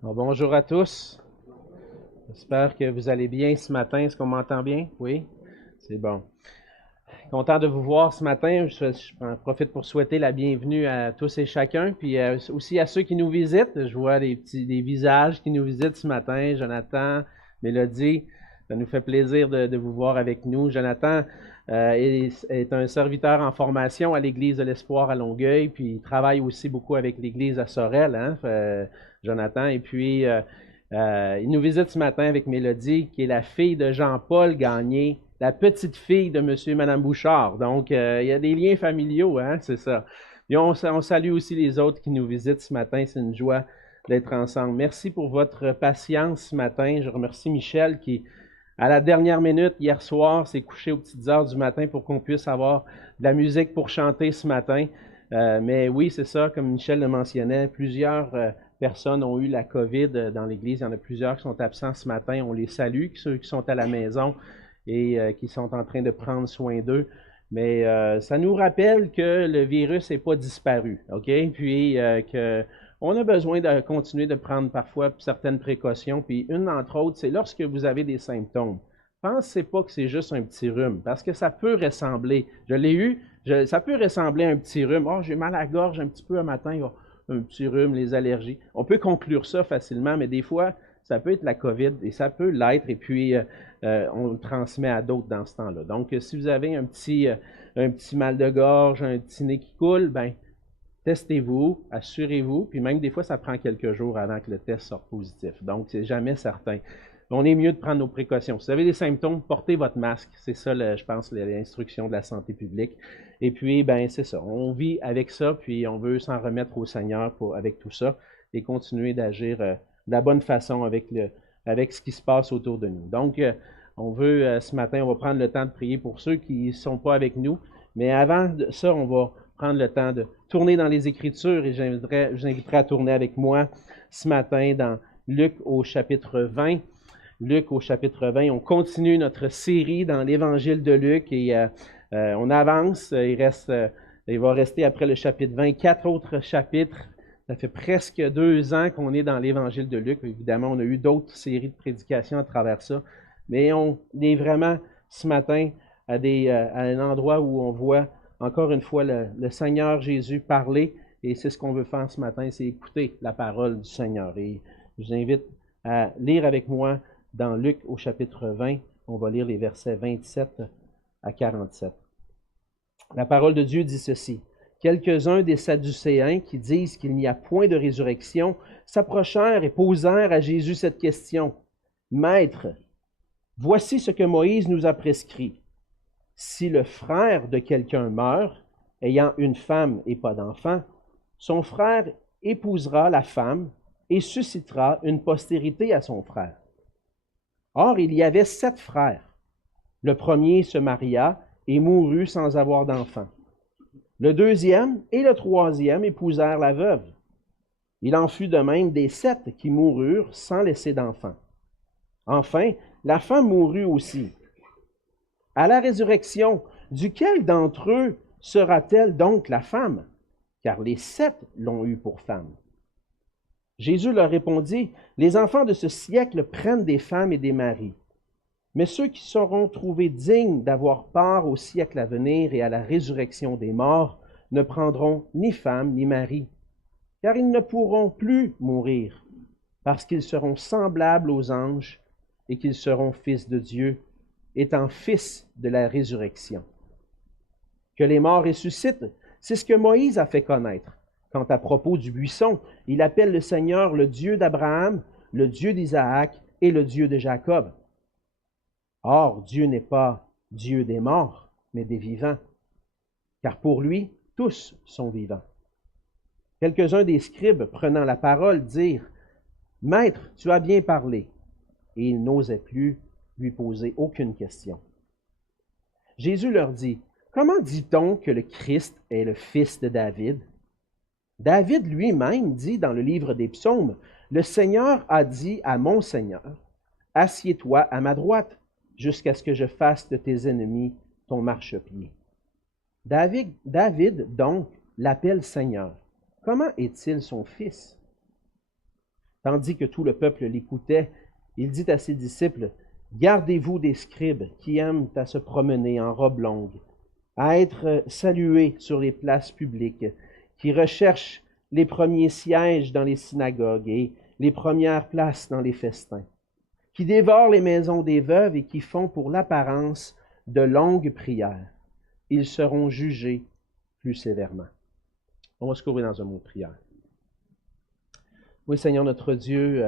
Bon, bonjour à tous. J'espère que vous allez bien ce matin. Est-ce qu'on m'entend bien? Oui? C'est bon. Content de vous voir ce matin. Je profite pour souhaiter la bienvenue à tous et chacun, puis aussi à ceux qui nous visitent. Je vois des visages qui nous visitent ce matin. Jonathan, Mélodie, ça nous fait plaisir de vous voir avec nous. Jonathan est un serviteur en formation à l'Église de l'Espoir à Longueuil, puis il travaille aussi beaucoup avec l'Église à Sorel, hein, Jonathan. Et puis, il nous visite ce matin avec Mélodie, qui est la fille de Jean-Paul Gagné, la petite fille de Monsieur et Madame Bouchard. Donc, il y a des liens familiaux, hein, c'est ça. Et on salue aussi les autres qui nous visitent ce matin. C'est une joie d'être ensemble. Merci pour votre patience ce matin. Je remercie Michel qui, à la dernière minute, hier soir, s'est couché aux petites heures du matin pour qu'on puisse avoir de la musique pour chanter ce matin. Mais oui, c'est ça, comme Michel le mentionnait, plusieurs personnes ont eu la COVID dans l'Église. Il y en a plusieurs qui sont absents ce matin. On les salue, ceux qui sont à la maison et qui sont en train de prendre soin d'eux. Mais ça nous rappelle que le virus n'est pas disparu, OK? Puis que on a besoin de continuer de prendre parfois certaines précautions. Puis une d'entre autres, c'est lorsque vous avez des symptômes. Pensez pas que c'est juste un petit rhume, parce que ça peut ressembler. Je l'ai eu, ça peut ressembler à un petit rhume. Oh, j'ai mal à la gorge un petit peu un matin, oh, un petit rhume, les allergies. On peut conclure ça facilement, mais des fois, ça peut être la COVID et ça peut l'être, et puis on le transmet à d'autres dans ce temps-là. Donc, si vous avez un petit mal de gorge, un petit nez qui coule, ben testez-vous, assurez-vous, puis même des fois, ça prend quelques jours avant que le test sorte positif. Donc, c'est jamais certain. On est mieux de prendre nos précautions. Si vous avez des symptômes, portez votre masque. C'est ça, je pense, l'instruction de la santé publique. Et puis, ben c'est ça. On vit avec ça, puis on veut s'en remettre au Seigneur avec tout ça et continuer d'agir de la bonne façon avec ce qui se passe autour de nous. Donc, on veut, ce matin, on va prendre le temps de prier pour ceux qui ne sont pas avec nous. Mais avant de ça, on va prendre le temps de tourner dans les Écritures et je vous inviterai à tourner avec moi ce matin dans Luc au chapitre 20. Luc au chapitre 20. On continue notre série dans l'Évangile de Luc et on avance. Il va rester après le chapitre 20 4 autres chapitres. Ça fait presque 2 ans qu'on est dans l'Évangile de Luc. Évidemment, on a eu d'autres séries de prédications à travers ça. Mais on est vraiment ce matin à un endroit où on voit encore une fois le Seigneur Jésus parler. Et c'est ce qu'on veut faire ce matin, c'est écouter la parole du Seigneur. Et je vous invite à lire avec moi dans Luc au chapitre 20. On va lire les versets 27 à 47. La parole de Dieu dit ceci. Quelques-uns des Sadducéens qui disent qu'il n'y a point de résurrection s'approchèrent et posèrent à Jésus cette question. Maître, voici ce que Moïse nous a prescrit. Si le frère de quelqu'un meurt, ayant une femme et pas d'enfant, son frère épousera la femme et suscitera une postérité à son frère. Or, il y avait 7 frères. Le premier se maria et mourut sans avoir d'enfant. Le deuxième et le troisième épousèrent la veuve. Il en fut de même des 7 qui moururent sans laisser d'enfant. Enfin, la femme mourut aussi. À la résurrection, duquel d'entre eux sera-t-elle donc la femme? Car les 7 l'ont eue pour femme. Jésus leur répondit, les enfants de ce siècle prennent des femmes et des maris. Mais ceux qui seront trouvés dignes d'avoir part au siècle à venir et à la résurrection des morts ne prendront ni femme ni mari, car ils ne pourront plus mourir, parce qu'ils seront semblables aux anges et qu'ils seront fils de Dieu, étant fils de la résurrection. Que les morts ressuscitent, c'est ce que Moïse a fait connaître. Quant à propos du buisson, il appelle le Seigneur le Dieu d'Abraham, le Dieu d'Isaac et le Dieu de Jacob. Or, Dieu n'est pas Dieu des morts, mais des vivants, car pour lui, tous sont vivants. Quelques-uns des scribes, prenant la parole, dirent, « Maître, tu as bien parlé. » Et ils n'osaient plus lui poser aucune question. Jésus leur dit, « Comment dit-on que le Christ est le fils de David? David lui-même dit dans le livre des psaumes, « Le Seigneur a dit à mon Seigneur, « Assieds-toi à ma droite, jusqu'à ce que je fasse de tes ennemis ton marchepied. » David donc, l'appelle Seigneur. Comment est-il son fils? Tandis que tout le peuple l'écoutait, il dit à ses disciples, « Gardez-vous des scribes qui aiment à se promener en robe longue, à être salués sur les places publiques, qui recherchent les premiers sièges dans les synagogues et les premières places dans les festins, qui dévorent les maisons des veuves et qui font pour l'apparence de longues prières. Ils seront jugés plus sévèrement. » On va se couvrir dans un mot de prière. Oui, Seigneur notre Dieu,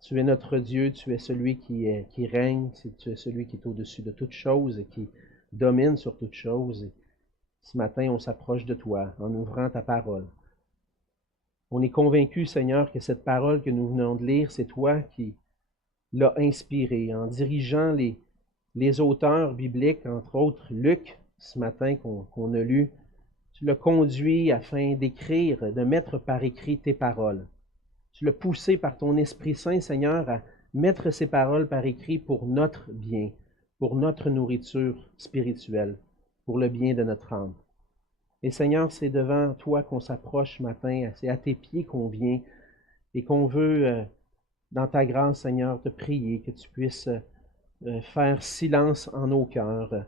tu es notre Dieu, tu es celui qui règne, tu es celui qui est au-dessus de toutes choses et qui domine sur toutes choses. Et ce matin, on s'approche de toi en ouvrant ta parole. On est convaincu, Seigneur, que cette parole que nous venons de lire, c'est toi qui l'as inspirée en dirigeant les auteurs bibliques, entre autres Luc, ce matin qu'on a lu. Tu l'as conduit afin d'écrire, de mettre par écrit tes paroles. Tu l'as poussé par ton Esprit Saint, Seigneur, à mettre ces paroles par écrit pour notre bien, pour notre nourriture spirituelle, pour le bien de notre âme. Et Seigneur, c'est devant toi qu'on s'approche ce matin, c'est à tes pieds qu'on vient et qu'on veut, dans ta grâce, Seigneur, te prier, que tu puisses faire silence en nos cœurs,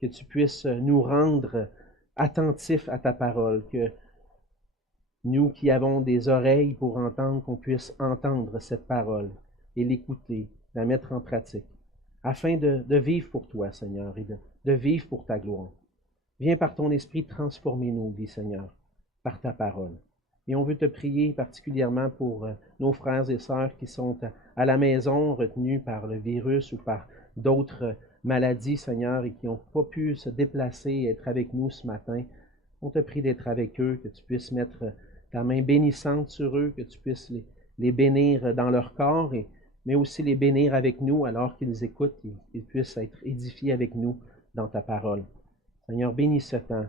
que tu puisses nous rendre attentifs à ta parole, que nous qui avons des oreilles pour entendre, qu'on puisse entendre cette parole et l'écouter, la mettre en pratique, afin de vivre pour toi, Seigneur, et de vivre pour ta gloire. Viens par ton esprit transformer nos vies, Seigneur, par ta parole. Et on veut te prier particulièrement pour nos frères et sœurs qui sont à la maison, retenus par le virus ou par d'autres maladies, Seigneur, et qui n'ont pas pu se déplacer et être avec nous ce matin. On te prie d'être avec eux, que tu puisses mettre ta main bénissante sur eux, que tu puisses les bénir dans leur corps, mais aussi les bénir avec nous alors qu'ils écoutent, qu'ils puissent être édifiés avec nous dans ta parole. Seigneur, bénis ce temps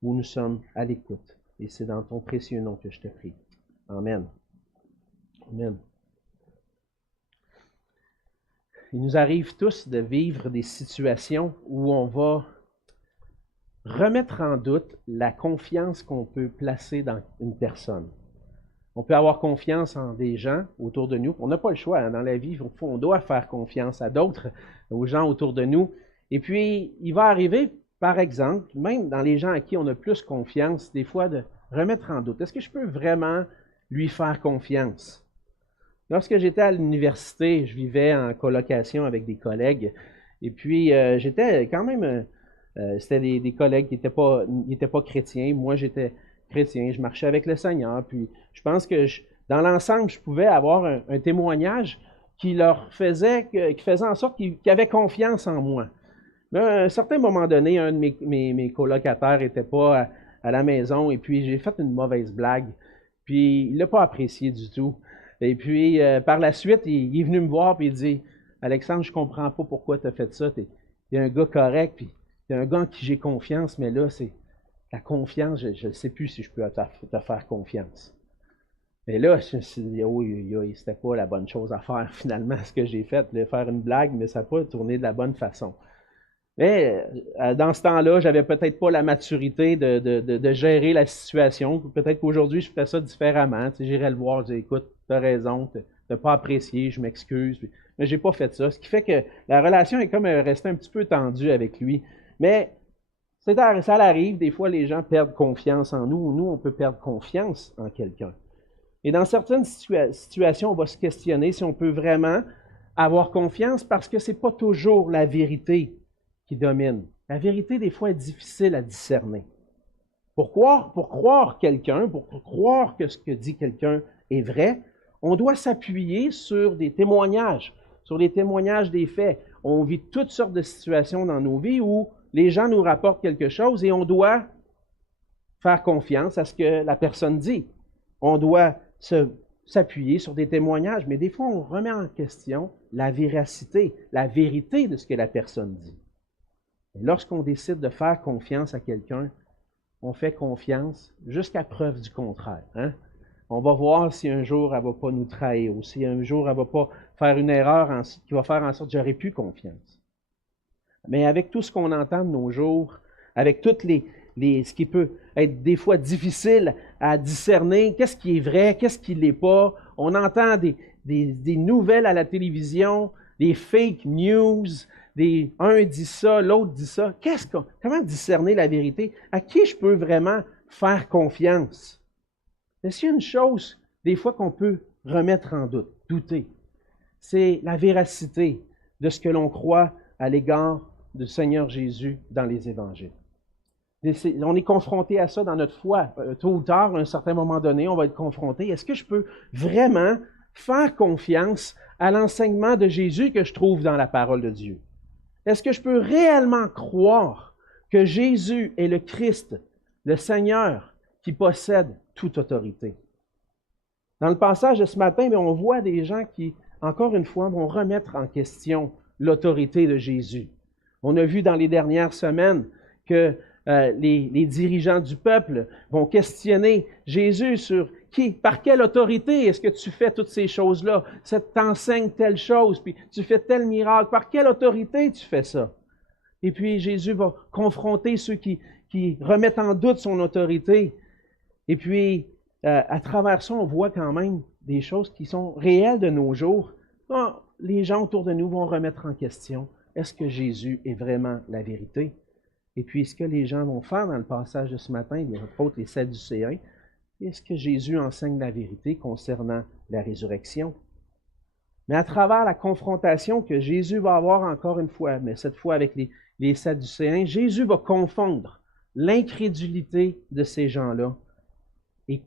où nous sommes à l'écoute. Et c'est dans ton précieux nom que je te prie. Amen. Amen. Il nous arrive tous de vivre des situations où on va remettre en doute la confiance qu'on peut placer dans une personne. On peut avoir confiance en des gens autour de nous. On n'a pas le choix. Dans la vie, on doit faire confiance à d'autres, aux gens autour de nous. Et puis, il va arriver, par exemple, même dans les gens à qui on a plus confiance, des fois de remettre en doute. Est-ce que je peux vraiment lui faire confiance? Lorsque j'étais à l'université, je vivais en colocation avec des collègues. Et puis, j'étais quand même... c'était des collègues qui n'étaient pas chrétiens. Moi, j'étais chrétien. Je marchais avec le Seigneur. Puis, je pense que dans l'ensemble, je pouvais avoir un témoignage qui faisait en sorte qu'ils avaient confiance en moi. Mais à un certain moment donné, un de mes colocataires n'était pas à la maison et puis j'ai fait une mauvaise blague. Puis il ne l'a pas apprécié du tout. Et puis par la suite, il est venu me voir et il dit « Alexandre, je ne comprends pas pourquoi tu as fait ça. Tu es un gars correct, puis tu es un gars en qui j'ai confiance, mais là, c'est la confiance, je ne sais plus si je peux te faire confiance. » Et là, je me suis dit, oui, c'était pas la bonne chose à faire finalement, ce que j'ai fait, de faire une blague, mais ça n'a pas tourné de la bonne façon. Mais dans ce temps-là, j'avais peut-être pas la maturité de gérer la situation. Peut-être qu'aujourd'hui, je ferais ça différemment. Tu sais, j'irais le voir, je dis, écoute, tu as raison, tu n'as pas apprécié, je m'excuse. Mais j'ai pas fait ça. Ce qui fait que la relation est comme restée un petit peu tendue avec lui. Mais ça arrive, des fois, les gens perdent confiance en nous. Nous, on peut perdre confiance en quelqu'un. Et dans certaines situations, on va se questionner si on peut vraiment avoir confiance parce que ce n'est pas toujours la vérité qui domine. La vérité, des fois, est difficile à discerner. Pour croire quelqu'un, pour croire que ce que dit quelqu'un est vrai, on doit s'appuyer sur des témoignages, sur les témoignages des faits. On vit toutes sortes de situations dans nos vies où les gens nous rapportent quelque chose et on doit faire confiance à ce que la personne dit. On doit s'appuyer sur des témoignages, mais des fois, on remet en question la véracité, la vérité de ce que la personne dit. Et lorsqu'on décide de faire confiance à quelqu'un, on fait confiance jusqu'à preuve du contraire. Hein? On va voir si un jour elle ne va pas nous trahir ou si un jour elle ne va pas faire une erreur qui va faire en sorte que j'aurais plus confiance. Mais avec tout ce qu'on entend de nos jours, avec toutes ce qui peut être des fois difficile à discerner, qu'est-ce qui est vrai, qu'est-ce qui ne l'est pas. On entend des nouvelles à la télévision, des fake news, un dit ça, l'autre dit ça. Comment discerner la vérité? À qui je peux vraiment faire confiance? Est-ce qu'il y a une chose, des fois, qu'on peut remettre en doute, douter? C'est la véracité de ce que l'on croit à l'égard du Seigneur Jésus dans les évangiles. On est confronté à ça dans notre foi. Tôt ou tard, à un certain moment donné, on va être confronté. Est-ce que je peux vraiment faire confiance à l'enseignement de Jésus que je trouve dans la parole de Dieu? Est-ce que je peux réellement croire que Jésus est le Christ, le Seigneur, qui possède toute autorité? Dans le passage de ce matin, on voit des gens qui, encore une fois, vont remettre en question l'autorité de Jésus. On a vu dans les dernières semaines que les dirigeants du peuple vont questionner Jésus sur par quelle autorité est-ce que tu fais toutes ces choses-là? Ça t'enseigne telle chose, puis tu fais tel miracle. Par quelle autorité tu fais ça? Et puis Jésus va confronter ceux qui remettent en doute son autorité. Et puis, à travers ça, on voit quand même des choses qui sont réelles de nos jours. Les gens autour de nous vont remettre en question, est-ce que Jésus est vraiment la vérité? Et puis, ce que les gens vont faire dans le passage de ce matin, entre autres les Sadducéens, est-ce que Jésus enseigne la vérité concernant la résurrection? Mais à travers la confrontation que Jésus va avoir encore une fois, mais cette fois avec les Sadducéens, Jésus va confondre l'incrédulité de ces gens-là et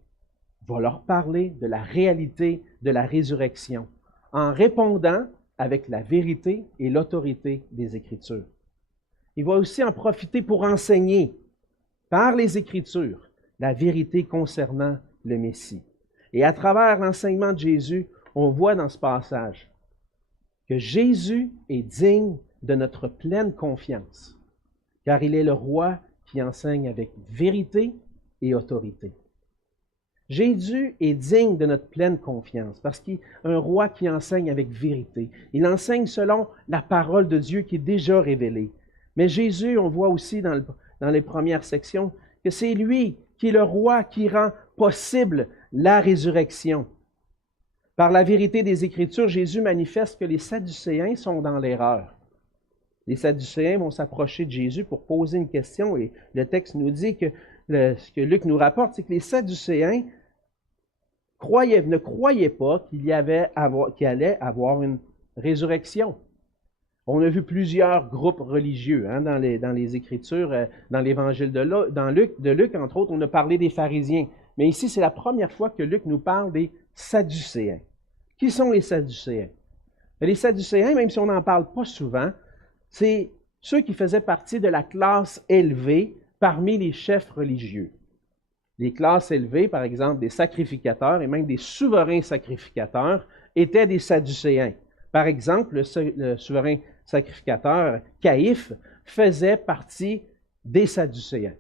va leur parler de la réalité de la résurrection en répondant avec la vérité et l'autorité des Écritures. Il va aussi en profiter pour enseigner par les Écritures la vérité concernant le Messie. Et à travers l'enseignement de Jésus, on voit dans ce passage que Jésus est digne de notre pleine confiance, car il est le roi qui enseigne avec vérité et autorité. Jésus est digne de notre pleine confiance parce qu'il est un roi qui enseigne avec vérité. Il enseigne selon la parole de Dieu qui est déjà révélée. Mais Jésus, on voit aussi dans les premières sections, que c'est lui qui est le roi qui rend possible la résurrection. Par la vérité des Écritures, Jésus manifeste que les Sadducéens sont dans l'erreur. Les Sadducéens vont s'approcher de Jésus pour poser une question et le texte nous dit que ce que Luc nous rapporte, c'est que les Sadducéens ne croyaient pas qu'il allait avoir une résurrection. On a vu plusieurs groupes religieux dans les Écritures, dans l'Évangile de Luc, entre autres, on a parlé des pharisiens. Mais ici, c'est la première fois que Luc nous parle des Sadducéens. Qui sont les Sadducéens? Les Sadducéens, même si on n'en parle pas souvent, c'est ceux qui faisaient partie de la classe élevée parmi les chefs religieux. Les classes élevées, par exemple, des sacrificateurs et même des souverains sacrificateurs, étaient des Sadducéens. Par exemple, le souverain sacrificateur Caïphe faisait partie des Sadducéens.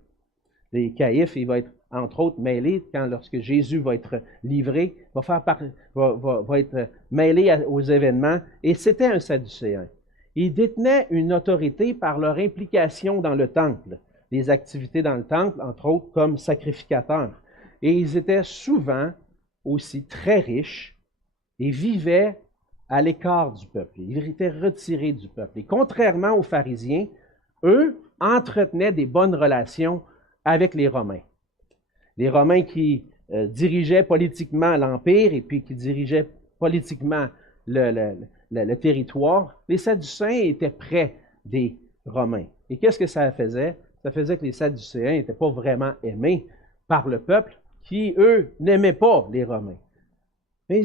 Les Caïphe, il va être, entre autres, mêlé, lorsque Jésus va être livré, va être mêlé aux événements, et c'était un Sadducéen. Ils détenaient une autorité par leur implication dans le temple, des activités dans le temple, entre autres, comme sacrificateurs. Et ils étaient souvent aussi très riches et vivaient à l'écart du peuple. Ils étaient retirés du peuple. Et contrairement aux pharisiens, eux entretenaient des bonnes relations avec les Romains. Les Romains qui dirigeaient politiquement l'Empire et puis qui dirigeaient politiquement le territoire, les Sadducéens étaient près des Romains. Et qu'est-ce que ça faisait? Ça faisait que les Sadducéens n'étaient pas vraiment aimés par le peuple qui, eux, n'aimaient pas les Romains. Mais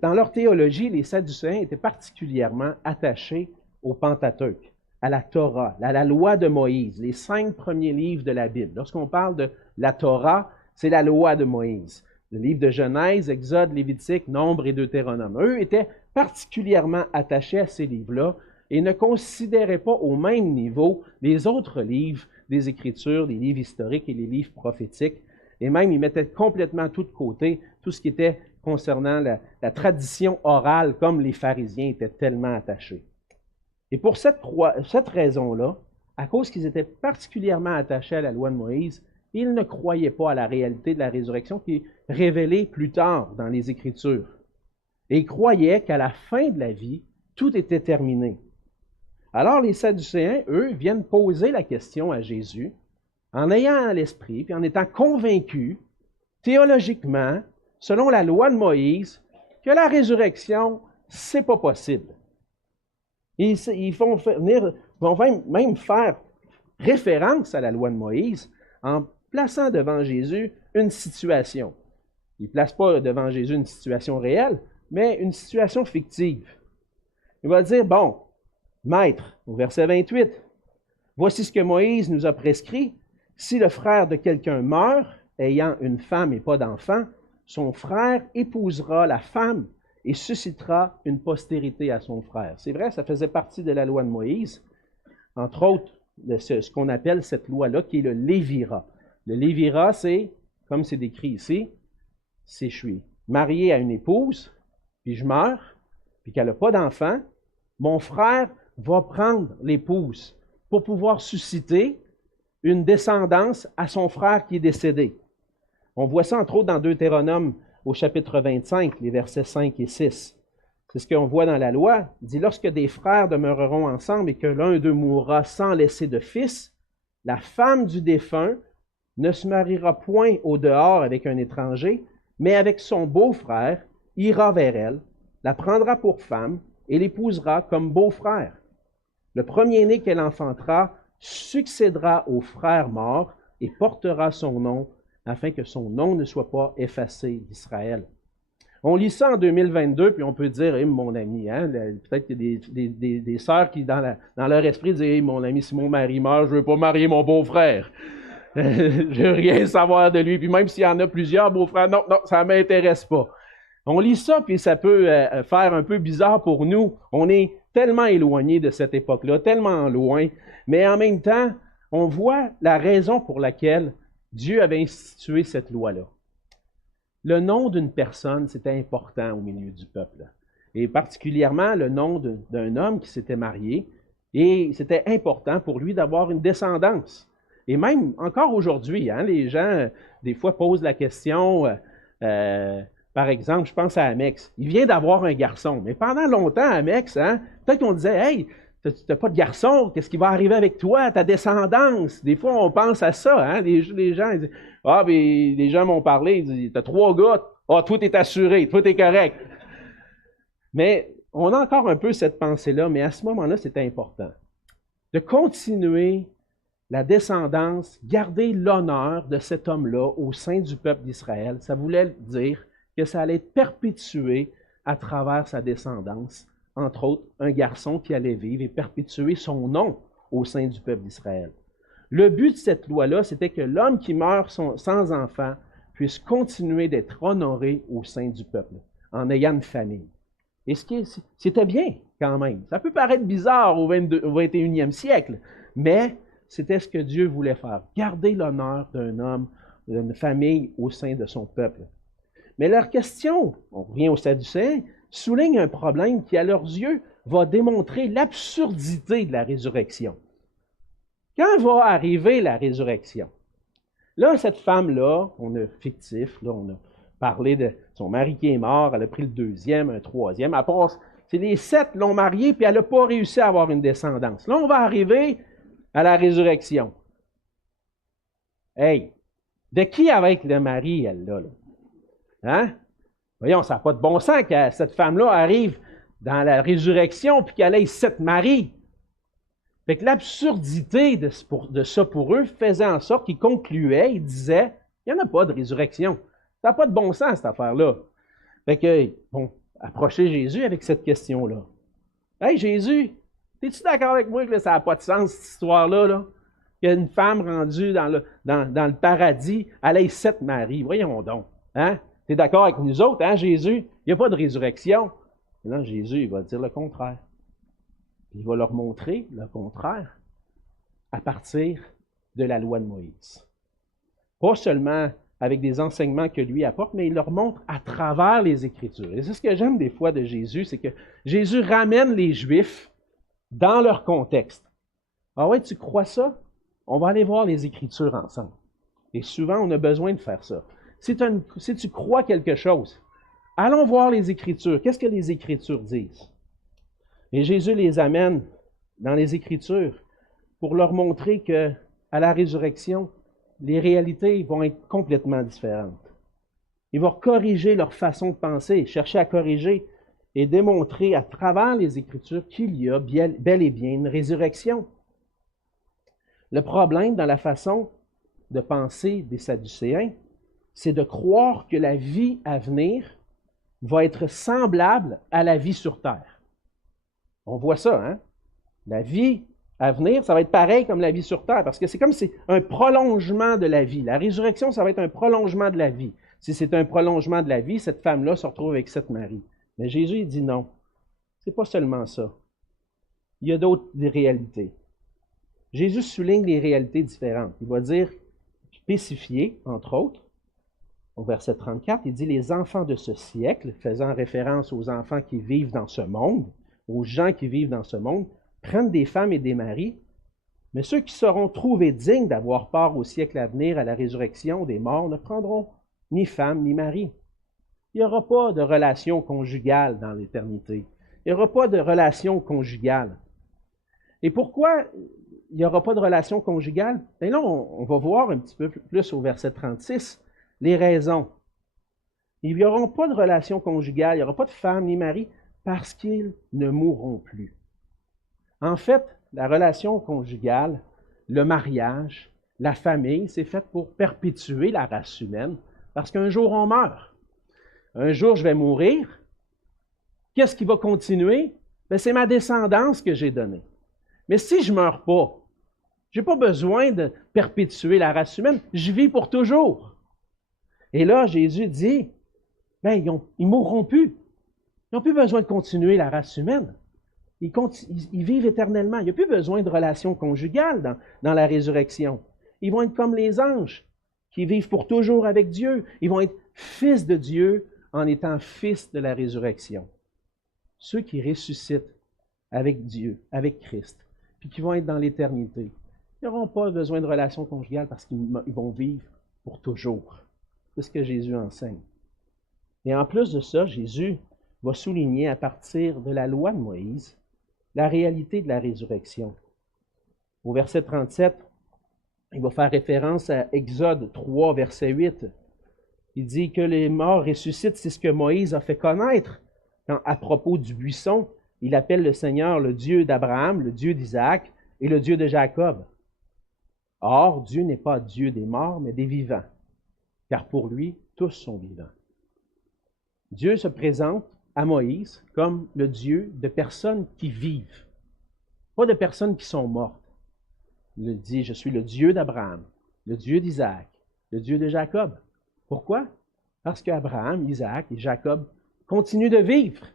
dans leur théologie, les Sadducéens étaient particulièrement attachés au Pentateuque, à la Torah, à la loi de Moïse, les 5 premiers livres de la Bible. Lorsqu'on parle de la Torah, c'est la loi de Moïse. Le livre de Genèse, Exode, Lévitique, Nombre et Deutéronome. Eux étaient particulièrement attachés à ces livres-là et ne considéraient pas au même niveau les autres livres des Écritures, les livres historiques et les livres prophétiques. Et même, ils mettaient complètement tout de côté, tout ce qui était concernant la tradition orale, comme les pharisiens étaient tellement attachés. Et pour cette raison-là, à cause qu'ils étaient particulièrement attachés à la loi de Moïse, ils ne croyaient pas à la réalité de la résurrection qui est révélée plus tard dans les Écritures. Et ils croyaient qu'à la fin de la vie, tout était terminé. Alors les Sadducéens, eux, viennent poser la question à Jésus en ayant à l'esprit, puis en étant convaincus, théologiquement, selon la loi de Moïse, que la résurrection, c'est pas possible. Ils vont même faire référence à la loi de Moïse en plaçant devant Jésus une situation. Ils ne placent pas devant Jésus une situation réelle, mais une situation fictive. Il va dire, bon, Maître, au verset 28, voici ce que Moïse nous a prescrit. Si le frère de quelqu'un meurt, ayant une femme et pas d'enfant, son frère épousera la femme et suscitera une postérité à son frère. C'est vrai, ça faisait partie de la loi de Moïse, entre autres, ce qu'on appelle cette loi-là, qui est le lévira. Le lévira, c'est, comme c'est décrit ici, si je suis marié à une épouse, puis je meurs, puis qu'elle n'a pas d'enfant, mon frère va prendre l'épouse pour pouvoir susciter une descendance à son frère qui est décédé. On voit ça entre autres dans Deutéronome au chapitre 25, les versets 5 et 6. C'est ce qu'on voit dans la loi. Il dit, lorsque des frères demeureront ensemble et que l'un d'eux mourra sans laisser de fils, la femme du défunt ne se mariera point au dehors avec un étranger, mais avec son beau-frère, ira vers elle, la prendra pour femme et l'épousera comme beau-frère. Le premier-né qu'elle enfantera succédera au frère mort et portera son nom, afin que son nom ne soit pas effacé d'Israël. On lit ça en 2022, puis on peut dire, hey, mon ami, hein, peut-être qu'il y a des sœurs qui, dans leur esprit, disent, hey, mon ami, si mon mari meurt, je ne veux pas marier mon beau-frère. Je ne veux rien savoir de lui. Puis même s'il y en a plusieurs beaux-frères, non, ça ne m'intéresse pas. On lit ça, puis ça peut faire un peu bizarre pour nous. On est tellement éloigné de cette époque-là, tellement loin, mais en même temps, on voit la raison pour laquelle Dieu avait institué cette loi-là. Le nom d'une personne, c'était important au milieu du peuple. Et particulièrement le nom d'un homme qui s'était marié. Et c'était important pour lui d'avoir une descendance. Et même encore aujourd'hui, hein, les gens, des fois, posent la question, par exemple, je pense à Amex. Il vient d'avoir un garçon. Mais pendant longtemps, Amex, hein, peut-être qu'on disait, hey, tu n'as pas de garçon, qu'est-ce qui va arriver avec toi, ta descendance? Des fois, on pense à ça. Hein? Les gens ils disent, mais les gens m'ont parlé, ils disent, tu as 3 gars, tout est assuré, tout est correct. Mais on a encore un peu cette pensée-là, mais à ce moment-là, c'était important. De continuer la descendance, garder l'honneur de cet homme-là au sein du peuple d'Israël, ça voulait dire que ça allait être perpétué à travers sa descendance. Entre autres, un garçon qui allait vivre et perpétuer son nom au sein du peuple d'Israël. Le but de cette loi-là, c'était que l'homme qui meurt sans enfant puisse continuer d'être honoré au sein du peuple, en ayant une famille. Et c'était bien, quand même. Ça peut paraître bizarre au 21e siècle, mais c'était ce que Dieu voulait faire, garder l'honneur d'un homme, d'une famille au sein de son peuple. Mais leur question, on revient aux Sadducéens, souligne un problème qui, à leurs yeux, va démontrer l'absurdité de la résurrection. Quand va arriver la résurrection? Là, cette femme-là, on a fictif, là, on a parlé de son mari qui est mort, elle a pris le 2e, un 3e, à part, c'est les 7 l'ont mariée, puis elle n'a pas réussi à avoir une descendance. Là, on va arriver à la résurrection. Hey, de qui avec le mari, elle-là? Là? Hein? Voyons, ça n'a pas de bon sens que cette femme-là arrive dans la résurrection puis qu'elle ait 7 maris. Fait que l'absurdité de ça pour eux faisait en sorte qu'ils concluaient, ils disaient, il n'y en a pas de résurrection. Ça n'a pas de bon sens, cette affaire-là. Fait que, bon, approchez Jésus avec cette question-là. Hey, Jésus, es-tu d'accord avec moi que ça n'a pas de sens, cette histoire-là? Là? Qu'il y a une femme rendue dans le paradis, elle ait 7 maris. Voyons donc. Hein? Tu es d'accord avec nous autres, hein, Jésus? Il n'y a pas de résurrection. Non, Jésus, il va dire le contraire. Il va leur montrer le contraire à partir de la loi de Moïse. Pas seulement avec des enseignements que lui apporte, mais il leur montre à travers les Écritures. Et c'est ce que j'aime des fois de Jésus, c'est que Jésus ramène les Juifs dans leur contexte. Ah ouais, tu crois ça? On va aller voir les Écritures ensemble. Et souvent, on a besoin de faire ça. Si tu crois quelque chose, allons voir les Écritures. Qu'est-ce que les Écritures disent? Et Jésus les amène dans les Écritures pour leur montrer que à la résurrection, les réalités vont être complètement différentes. Il va corriger leur façon de penser, chercher à corriger et démontrer à travers les Écritures qu'il y a bel et bien une résurrection. Le problème dans la façon de penser des Sadducéens, c'est de croire que la vie à venir va être semblable à la vie sur terre. On voit ça, hein? La vie à venir, ça va être pareil comme la vie sur terre, parce que c'est comme si c'est un prolongement de la vie. La résurrection, ça va être un prolongement de la vie. Si c'est un prolongement de la vie, cette femme-là se retrouve avec cette Marie. Mais Jésus, il dit non. C'est pas seulement ça. Il y a d'autres réalités. Jésus souligne les réalités différentes. Il va dire, spécifier, entre autres, au verset 34, il dit « Les enfants de ce siècle », faisant référence aux enfants qui vivent dans ce monde, aux gens qui vivent dans ce monde, prennent des femmes et des maris, mais ceux qui seront trouvés dignes d'avoir part au siècle à venir, à la résurrection des morts, ne prendront ni femme ni mari. Il n'y aura pas de relation conjugale dans l'éternité. Il n'y aura pas de relation conjugale. Et pourquoi il n'y aura pas de relation conjugale? Bien là, on va voir un petit peu plus au verset 36 les raisons. Il n'y aura pas de relation conjugale, il n'y aura pas de femme ni mari, parce qu'ils ne mourront plus. En fait, la relation conjugale, le mariage, la famille, c'est fait pour perpétuer la race humaine, parce qu'un jour on meurt. Un jour je vais mourir. Qu'est-ce qui va continuer? Bien, c'est ma descendance que j'ai donnée. Mais si je ne meurs pas, je n'ai pas besoin de perpétuer la race humaine, je vis pour toujours. Et là, Jésus dit, bien, ils ne mourront plus. Ils n'ont plus besoin de continuer la race humaine. Ils vivent éternellement. Il n'y a plus besoin de relation conjugale dans la résurrection. Ils vont être comme les anges, qui vivent pour toujours avec Dieu. Ils vont être fils de Dieu en étant fils de la résurrection. Ceux qui ressuscitent avec Dieu, avec Christ, puis qui vont être dans l'éternité, ils n'auront pas besoin de relation conjugale parce qu'ils vont vivre pour toujours. C'est ce que Jésus enseigne. Et en plus de ça, Jésus va souligner à partir de la loi de Moïse la réalité de la résurrection. Au verset 37, il va faire référence à Exode 3, verset 8. Il dit que les morts ressuscitent, c'est ce que Moïse a fait connaître quand, à propos du buisson, il appelle le Seigneur le Dieu d'Abraham, le Dieu d'Isaac et le Dieu de Jacob. Or, Dieu n'est pas Dieu des morts, mais des vivants, car pour lui, tous sont vivants. Dieu se présente à Moïse comme le Dieu de personnes qui vivent, pas de personnes qui sont mortes. Il dit, je suis le Dieu d'Abraham, le Dieu d'Isaac, le Dieu de Jacob. Pourquoi? Parce qu'Abraham, Isaac et Jacob continuent de vivre.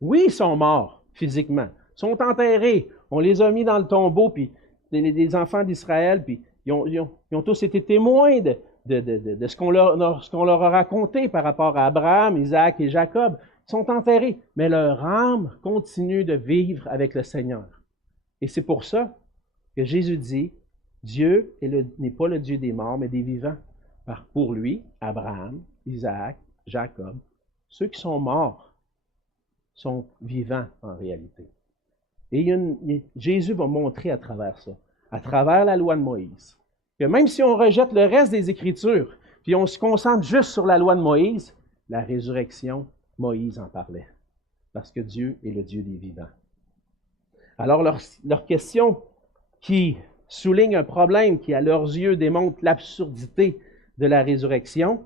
Oui, ils sont morts physiquement, ils sont enterrés. On les a mis dans le tombeau, puis les enfants d'Israël, puis ils ont tous été témoins de ce qu'on leur a raconté par rapport à Abraham, Isaac et Jacob. Ils sont enterrés, mais leur âme continue de vivre avec le Seigneur. Et c'est pour ça que Jésus dit, Dieu n'est pas le Dieu des morts, mais des vivants. Car pour lui, Abraham, Isaac, Jacob, ceux qui sont morts sont vivants en réalité. Et Jésus va montrer à travers ça, à travers la loi de Moïse, que même si on rejette le reste des Écritures, puis on se concentre juste sur la loi de Moïse, la résurrection, Moïse en parlait, parce que Dieu est le Dieu des vivants. Alors, leur question qui souligne un problème qui, à leurs yeux, démontre l'absurdité de la résurrection,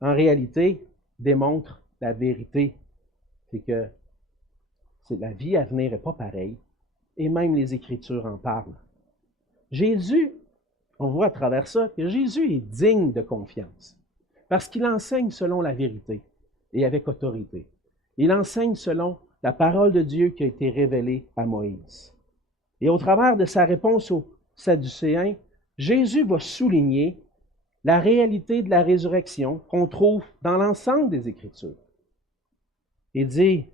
en réalité, démontre la vérité. C'est que la vie à venir n'est pas pareille, et même les Écritures en parlent. Jésus, on voit à travers ça que Jésus est digne de confiance, parce qu'il enseigne selon la vérité et avec autorité. Il enseigne selon la parole de Dieu qui a été révélée à Moïse. Et au travers de sa réponse aux Sadducéens, Jésus va souligner la réalité de la résurrection qu'on trouve dans l'ensemble des Écritures. Il dit,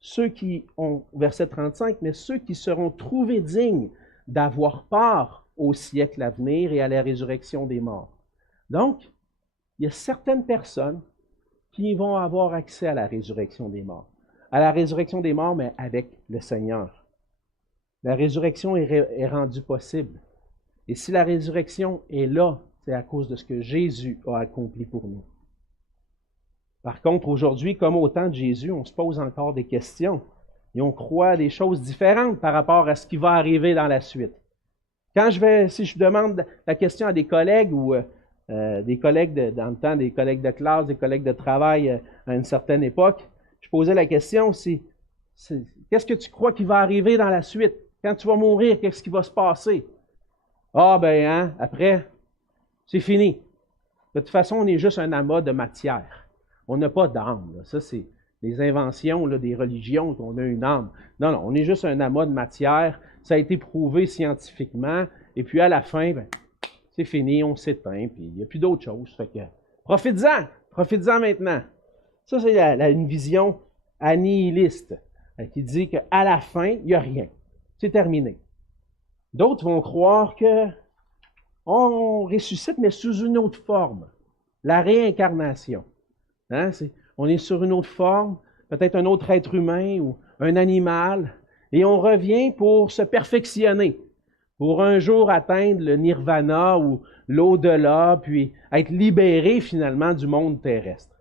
ceux qui ont, verset 35, mais ceux qui seront trouvés dignes d'avoir part au siècle à venir et à la résurrection des morts. Donc, il y a certaines personnes qui vont avoir accès à la résurrection des morts. À la résurrection des morts, mais avec le Seigneur. La résurrection est rendue possible. Et si la résurrection est là, c'est à cause de ce que Jésus a accompli pour nous. Par contre, aujourd'hui, comme au temps de Jésus, on se pose encore des questions et on croit à des choses différentes par rapport à ce qui va arriver dans la suite. Si je demande la question à des collègues ou des collègues dans le temps, des collègues de classe, des collègues de travail à une certaine époque, je posais la question qu'est-ce que tu crois qui va arriver dans la suite? Quand tu vas mourir, qu'est-ce qui va se passer? Ah après, c'est fini. De toute façon, on est juste un amas de matière. On n'a pas d'âme. Ça, c'est les inventions des religions qu'on a une âme. Non, on est juste un amas de matière. Ça a été prouvé scientifiquement. Et puis à la fin, c'est fini, on s'éteint, puis il n'y a plus d'autre chose. Fait que profite-en maintenant. Ça, c'est une vision annihiliste qui dit qu'à la fin, il n'y a rien. C'est terminé. D'autres vont croire qu'on ressuscite, mais sous une autre forme. La réincarnation. On est sur une autre forme, peut-être un autre être humain ou un animal, et on revient pour se perfectionner, pour un jour atteindre le nirvana ou l'au-delà, puis être libéré finalement du monde terrestre.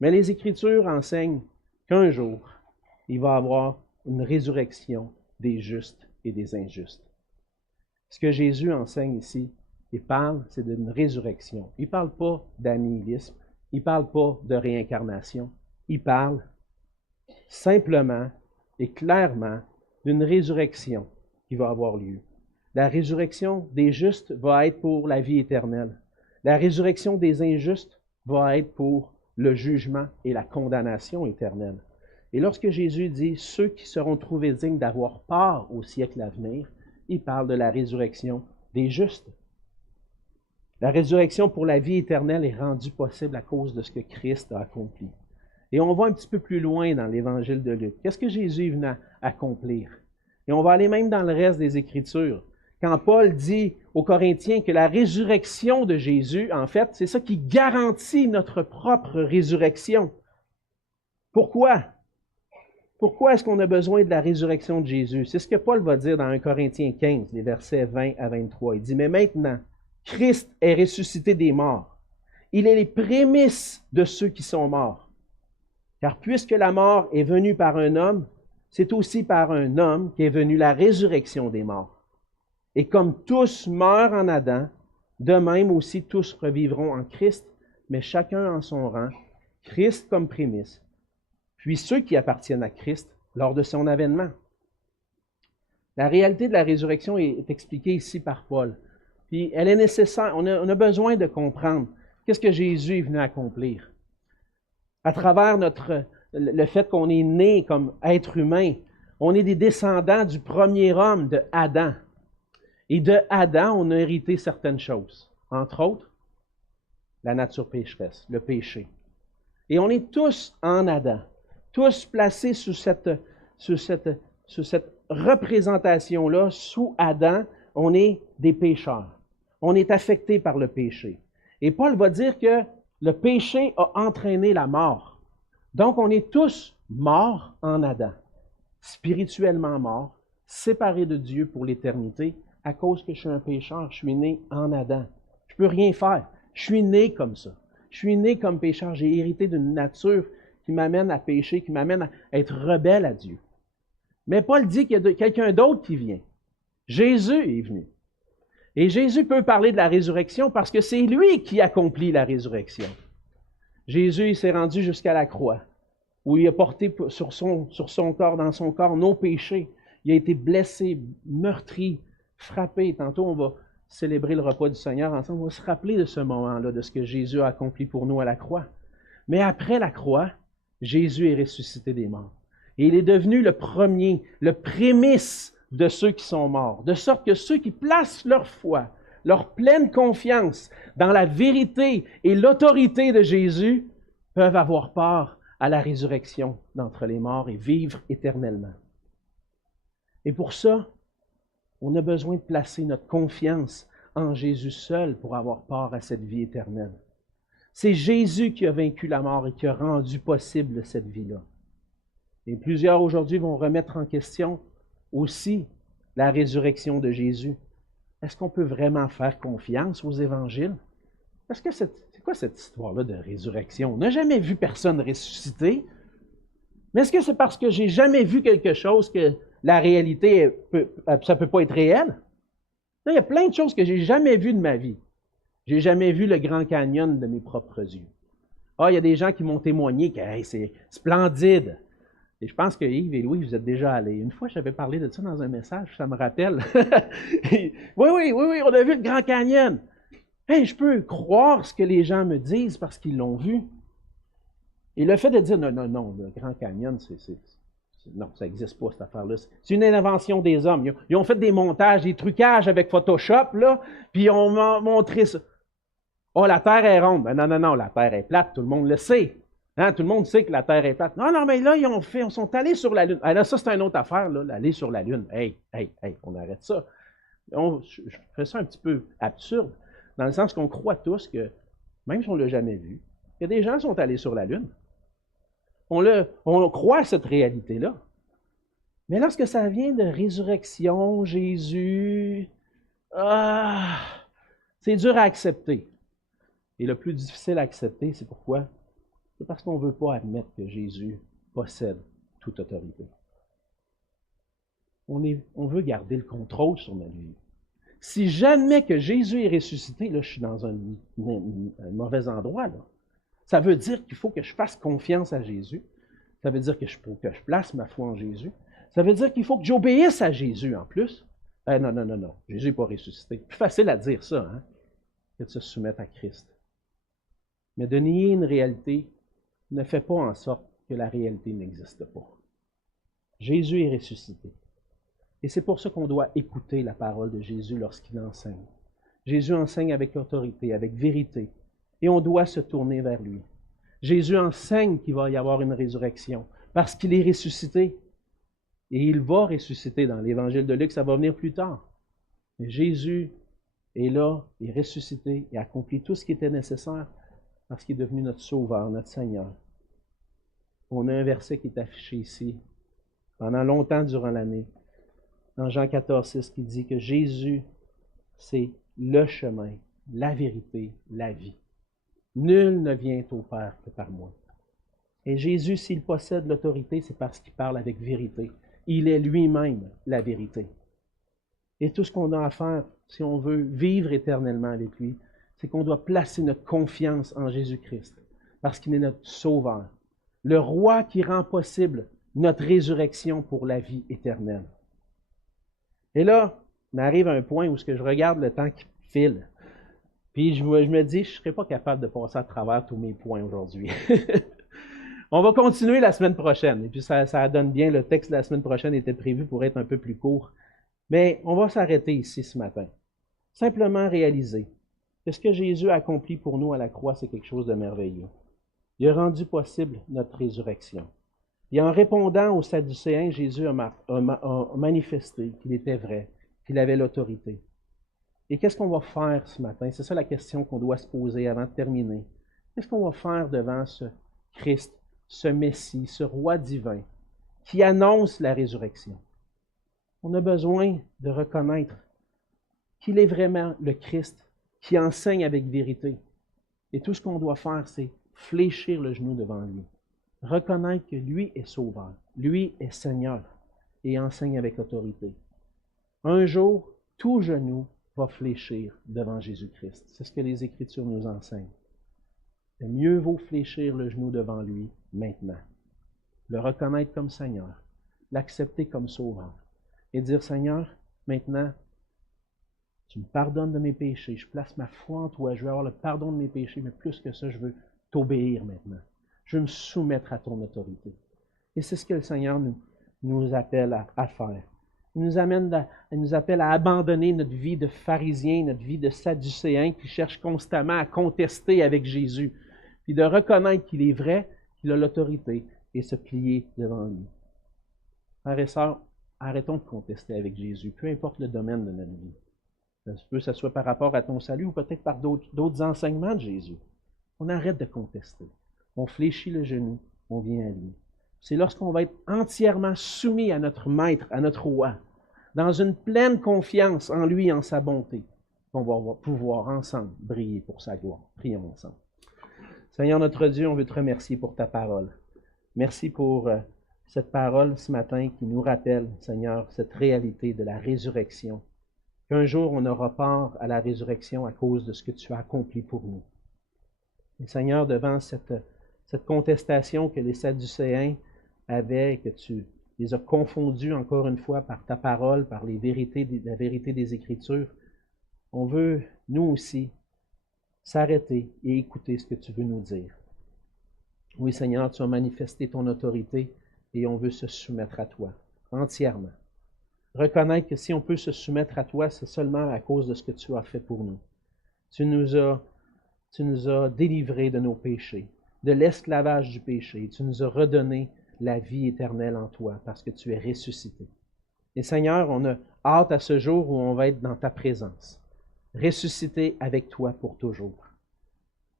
Mais les Écritures enseignent qu'un jour, il va y avoir une résurrection des justes et des injustes. Ce que Jésus enseigne ici, il parle, c'est d'une résurrection. Il ne parle pas d'annihilisme, il ne parle pas de réincarnation, il parle simplement et clairement d'une résurrection qui va avoir lieu. La résurrection des justes va être pour la vie éternelle. La résurrection des injustes va être pour le jugement et la condamnation éternelle. Et lorsque Jésus dit « ceux qui seront trouvés dignes d'avoir part au siècle à venir », il parle de la résurrection des justes. La résurrection pour la vie éternelle est rendue possible à cause de ce que Christ a accompli. Et on va un petit peu plus loin dans l'Évangile de Luc. Qu'est-ce que Jésus est venu accomplir? Et on va aller même dans le reste des Écritures. Quand Paul dit aux Corinthiens que la résurrection de Jésus, en fait, c'est ça qui garantit notre propre résurrection. Pourquoi? Pourquoi est-ce qu'on a besoin de la résurrection de Jésus? C'est ce que Paul va dire dans 1 Corinthiens 15, les versets 20 à 23. Il dit, « Mais maintenant, Christ est ressuscité des morts. Il est les prémices de ceux qui sont morts. Car puisque la mort est venue par un homme, c'est aussi par un homme qu'est venue la résurrection des morts. Et comme tous meurent en Adam, de même aussi tous revivront en Christ, mais chacun en son rang, Christ comme prémisse, puis ceux qui appartiennent à Christ lors de son avènement. » La réalité de la résurrection est expliquée ici par Paul. Puis elle est nécessaire, on a besoin de comprendre qu'est-ce que Jésus est venu accomplir. À travers le fait qu'on est né comme être humain, on est des descendants du premier homme, de Adam. Et de Adam, on a hérité certaines choses. Entre autres, la nature pécheresse, le péché. Et on est tous en Adam, tous placés sous cette représentation-là, sous Adam, on est des pécheurs. On est affecté par le péché. Et Paul va dire que le péché a entraîné la mort. Donc, on est tous morts en Adam, spirituellement morts, séparés de Dieu pour l'éternité, à cause que je suis un pécheur, je suis né en Adam. Je ne peux rien faire. Je suis né comme ça. Je suis né comme pécheur. J'ai hérité d'une nature qui m'amène à pécher, qui m'amène à être rebelle à Dieu. Mais Paul dit qu'il y a quelqu'un d'autre qui vient. Jésus est venu. Et Jésus peut parler de la résurrection parce que c'est lui qui accomplit la résurrection. Jésus il s'est rendu jusqu'à la croix, où il a porté sur son corps, dans son corps, nos péchés. Il a été blessé, meurtri, frappé. Tantôt, on va célébrer le repas du Seigneur ensemble. On va se rappeler de ce moment-là, de ce que Jésus a accompli pour nous à la croix. Mais après la croix, Jésus est ressuscité des morts. Et il est devenu le premier, le prémisse de ceux qui sont morts. De sorte que ceux qui placent leur foi, leur pleine confiance dans la vérité et l'autorité de Jésus peuvent avoir part à la résurrection d'entre les morts et vivre éternellement. Et pour ça, On a besoin de placer notre confiance en Jésus seul pour avoir part à cette vie éternelle. C'est Jésus qui a vaincu la mort et qui a rendu possible cette vie-là. Et plusieurs aujourd'hui vont remettre en question aussi la résurrection de Jésus. Est-ce qu'on peut vraiment faire confiance aux évangiles? Est-ce que c'est quoi cette histoire-là de résurrection? On n'a jamais vu personne ressusciter. Mais est-ce que c'est parce que j'ai jamais vu quelque chose que la réalité, ça ne peut pas être réel? Non, il y a plein de choses que j'ai jamais vues de ma vie. J'ai jamais vu le Grand Canyon de mes propres yeux. Ah, il y a des gens qui m'ont témoigné que hey, c'est splendide. Et je pense que Yves et Louis, vous êtes déjà allés. Une fois, j'avais parlé de ça dans un message, ça me rappelle. Oui, on a vu le Grand Canyon. Hey, je peux croire ce que les gens me disent parce qu'ils l'ont vu. Et le fait de dire non, le Grand Canyon, non, ça n'existe pas cette affaire-là. C'est une invention des hommes. Ils ont fait des montages, des trucages avec Photoshop, là, puis ils ont montré ça. Oh, la Terre est ronde. Ben non, la Terre est plate, tout le monde le sait. Hein, tout le monde sait que la Terre est plate. Non, mais là, ils sont allés sur la Lune. Alors ça, c'est une autre affaire, là, aller sur la Lune. Hey, on arrête ça. Je fais ça un petit peu absurde, dans le sens qu'on croit tous que, même si on ne l'a jamais vu, il y a des gens qui sont allés sur la Lune. On croit à cette réalité-là. Mais lorsque ça vient de résurrection, Jésus, c'est dur à accepter. Et le plus difficile à accepter, c'est pourquoi? C'est parce qu'on ne veut pas admettre que Jésus possède toute autorité. On veut garder le contrôle sur notre vie. Si jamais que Jésus est ressuscité, là, je suis dans un mauvais endroit, là. Ça veut dire qu'il faut que je fasse confiance à Jésus. Ça veut dire que je place ma foi en Jésus. Ça veut dire qu'il faut que j'obéisse à Jésus en plus. Non. Jésus n'est pas ressuscité. C'est plus facile à dire ça, hein, que de se soumettre à Christ. Mais de nier une réalité ne fait pas en sorte que la réalité n'existe pas. Jésus est ressuscité. Et c'est pour ça qu'on doit écouter la parole de Jésus lorsqu'il enseigne. Jésus enseigne avec autorité, avec vérité. Et on doit se tourner vers lui. Jésus enseigne qu'il va y avoir une résurrection parce qu'il est ressuscité. Et il va ressusciter dans l'Évangile de Luc, ça va venir plus tard. Mais Jésus est là, il est ressuscité, il a accompli tout ce qui était nécessaire parce qu'il est devenu notre Sauveur, notre Seigneur. On a un verset qui est affiché ici, pendant longtemps durant l'année, dans Jean 14,6, qui dit que Jésus, c'est le chemin, la vérité, la vie. Nul ne vient au Père que par moi. Et Jésus, s'il possède l'autorité, c'est parce qu'il parle avec vérité. Il est lui-même la vérité. Et tout ce qu'on a à faire, si on veut vivre éternellement avec lui, c'est qu'on doit placer notre confiance en Jésus-Christ, parce qu'il est notre Sauveur, le Roi qui rend possible notre résurrection pour la vie éternelle. Et là, on arrive à un point où je regarde le temps qui file. Puis je me dis, je ne serai pas capable de passer à travers tous mes points aujourd'hui. On va continuer la semaine prochaine. Et puis ça donne bien, le texte de la semaine prochaine était prévu pour être un peu plus court. Mais on va s'arrêter ici ce matin. Simplement réaliser que ce que Jésus a accompli pour nous à la croix, c'est quelque chose de merveilleux. Il a rendu possible notre résurrection. Et en répondant aux Sadducéens, Jésus a manifesté qu'il était vrai, qu'il avait l'autorité. Et qu'est-ce qu'on va faire ce matin? C'est ça la question qu'on doit se poser avant de terminer. Qu'est-ce qu'on va faire devant ce Christ, ce Messie, ce Roi divin qui annonce la résurrection? On a besoin de reconnaître qu'il est vraiment le Christ qui enseigne avec vérité. Et tout ce qu'on doit faire, c'est fléchir le genou devant lui. Reconnaître que lui est Sauveur, lui est Seigneur et enseigne avec autorité. Un jour, tout genou va fléchir devant Jésus-Christ. C'est ce que les Écritures nous enseignent. Mais mieux vaut fléchir le genou devant lui maintenant, le reconnaître comme Seigneur, l'accepter comme Sauveur et dire, Seigneur, maintenant, tu me pardonnes de mes péchés, je place ma foi en toi, je veux avoir le pardon de mes péchés, mais plus que ça, je veux t'obéir maintenant. Je veux me soumettre à ton autorité. Et c'est ce que le Seigneur nous appelle à faire. Il nous appelle à abandonner notre vie de pharisien, notre vie de sadducéen qui cherche constamment à contester avec Jésus, puis de reconnaître qu'il est vrai, qu'il a l'autorité et se plier devant lui. Frères et sœurs, arrêtons de contester avec Jésus, peu importe le domaine de notre vie. Ça se peut que ce soit par rapport à ton salut ou peut-être par d'autres enseignements de Jésus. On arrête de contester. On fléchit le genou, on vient à lui. C'est lorsqu'on va être entièrement soumis à notre Maître, à notre Roi, dans une pleine confiance en lui, en sa bonté, qu'on va pouvoir ensemble briller pour sa gloire. Prions ensemble. Seigneur notre Dieu, on veut te remercier pour ta parole. Merci pour cette parole ce matin qui nous rappelle, Seigneur, cette réalité de la résurrection. Qu'un jour on aura part à la résurrection à cause de ce que tu as accompli pour nous. Et Seigneur, devant cette contestation que les Sadducéens avaient, que tu les as confondus encore une fois par ta parole, par la vérité des Écritures, on veut, nous aussi, s'arrêter et écouter ce que tu veux nous dire. Oui, Seigneur, tu as manifesté ton autorité et on veut se soumettre à toi, entièrement. Reconnaître que si on peut se soumettre à toi, c'est seulement à cause de ce que tu as fait pour nous. Tu nous as délivrés de nos péchés, de l'esclavage du péché. Tu nous as redonné la vie éternelle en toi parce que tu es ressuscité. Et Seigneur, on a hâte à ce jour où on va être dans ta présence, ressuscité avec toi pour toujours.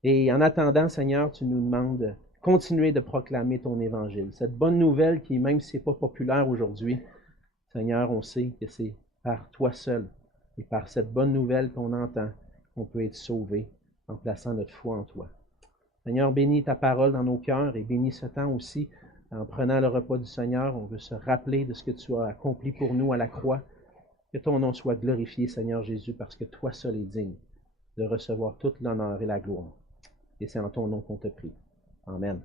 Et en attendant, Seigneur, tu nous demandes de continuer de proclamer ton évangile. Cette bonne nouvelle qui, même si ce n'est pas populaire aujourd'hui, Seigneur, on sait que c'est par toi seul et par cette bonne nouvelle qu'on entend qu'on peut être sauvé en plaçant notre foi en toi. Seigneur, bénis ta parole dans nos cœurs et bénis ce temps aussi. En prenant le repas du Seigneur, on veut se rappeler de ce que tu as accompli pour nous à la croix. Que ton nom soit glorifié, Seigneur Jésus, parce que toi seul es digne de recevoir toute l'honneur et la gloire. Et c'est en ton nom qu'on te prie. Amen.